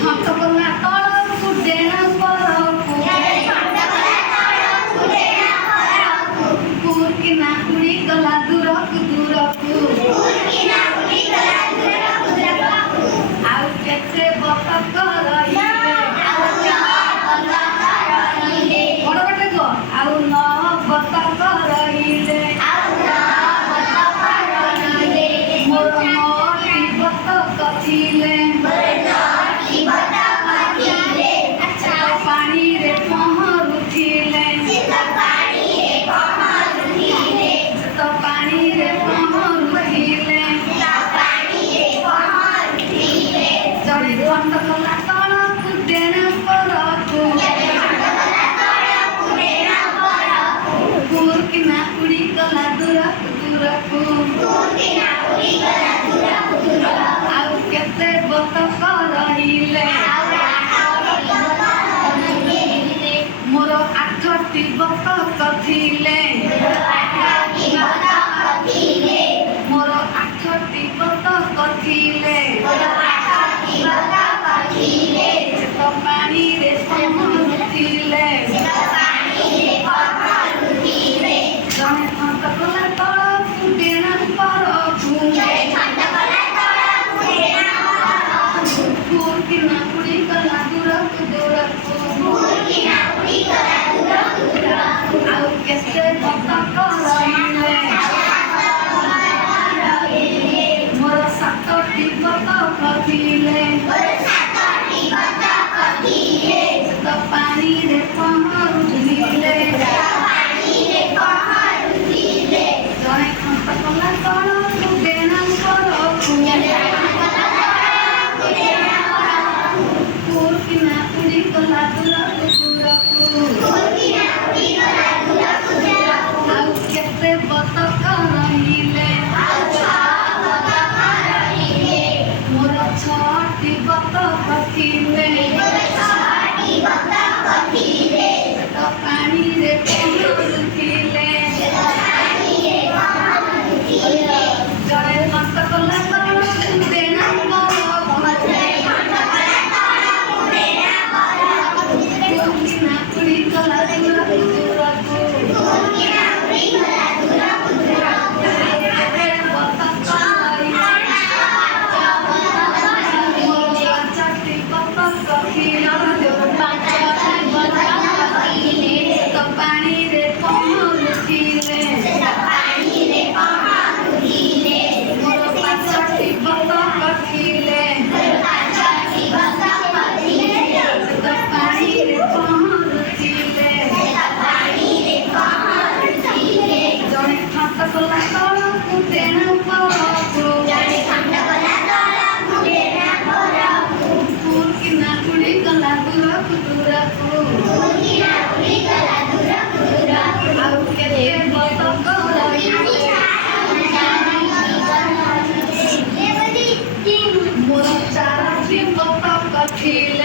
ଖଟ କଲା ତଳକୁ ଡେଣା ପରକୁ କୁର୍କିନା ଉଡ଼ି ଗଲା ଦୂରକୁ ଦୂରକୁ ଆଉ କେତେ ବତକ ରହିଲେ ବଡ଼ ଗୋଟେ କୁହ ଆଉ 9 ବତକ ରହିଲେ ମୋର 9ଟି ବତକ ଥିଲେ ପାଣିରେ ପହଁରୁଥିଲେ ତ ପାଣିରେ ପହଁରୁଥିଲେ ଜଣେ ଖଣ୍ଡ କଲା ତଳକୁ ଡେଣା ପରକୁ କୁର୍କିନା ଉଡ଼ି ଗଲା ଦୂରକୁ ଦୂରକୁ ଆଉ କେତେ ବତକ ରହିଲେ ମୋର 8ଟି ବତକ ଥିଲେ ମୋର 8ଟି ବତକ ଥିଲେ ତ ପାଣିରେ ପହଁରୁଥିଲେ ଜଣେ ଖଣ୍ଡ କଲା ତଳକୁ ଡେଣା ପରକୁ କୁର୍କିନା ଉଡ଼ି ଗଲା ଦୂରକୁ ଦୂରକୁ ଆଉ କେତେ ବତକ ରହିଲେ ମୋର 7ଟି ବତକ ଥିଲେ ତ ପାଣିରେ ପହଁରୁଥିଲେ ଜଣେ ଖଣ୍ଡ କଲା ତଳକୁ ଡେଣା ପରକୁ କୁର୍କିନା ଉଡ଼ି ଗଲା ଦୂରକୁ ଦୂରକୁ ଆଉ କେତେ ବତକ ରହିଲେ ମୋର 6ଟି ବତକ ଥିଲେ ତ ପାଣିରେ ପହଁରୁଥିଲେ ଜଣେ ଖଣ୍ଡ କଲା ତଳକୁ ଡେଣା ପରକୁ କୁର୍କିନା ଉଡ଼ି ଗଲା ଦୂରକୁ ଦୂରକୁ ବତକ ରହିଲେ ମୋର 5ଟି ବତକ ଥିଲେ ତ ପାଣିରେ ପହଁରୁଥିଲେ ମୋର 5ଟି ବତକ ଥିଲେ ତ ପାଣିରେ ପହଁରୁଥିଲେ ଜଣେ ଖଣ୍ଡ କଲା ତଳକୁ ଡେଣା ପରକୁ କୁର୍କିନା ଉଡ଼ି ଗଲା ଦୂରକୁ ଦୂରକୁ ଆଉ କେତେ ବତକ ରହିଲେ ମୋର 4ଟି ବତକ ଥିଲେ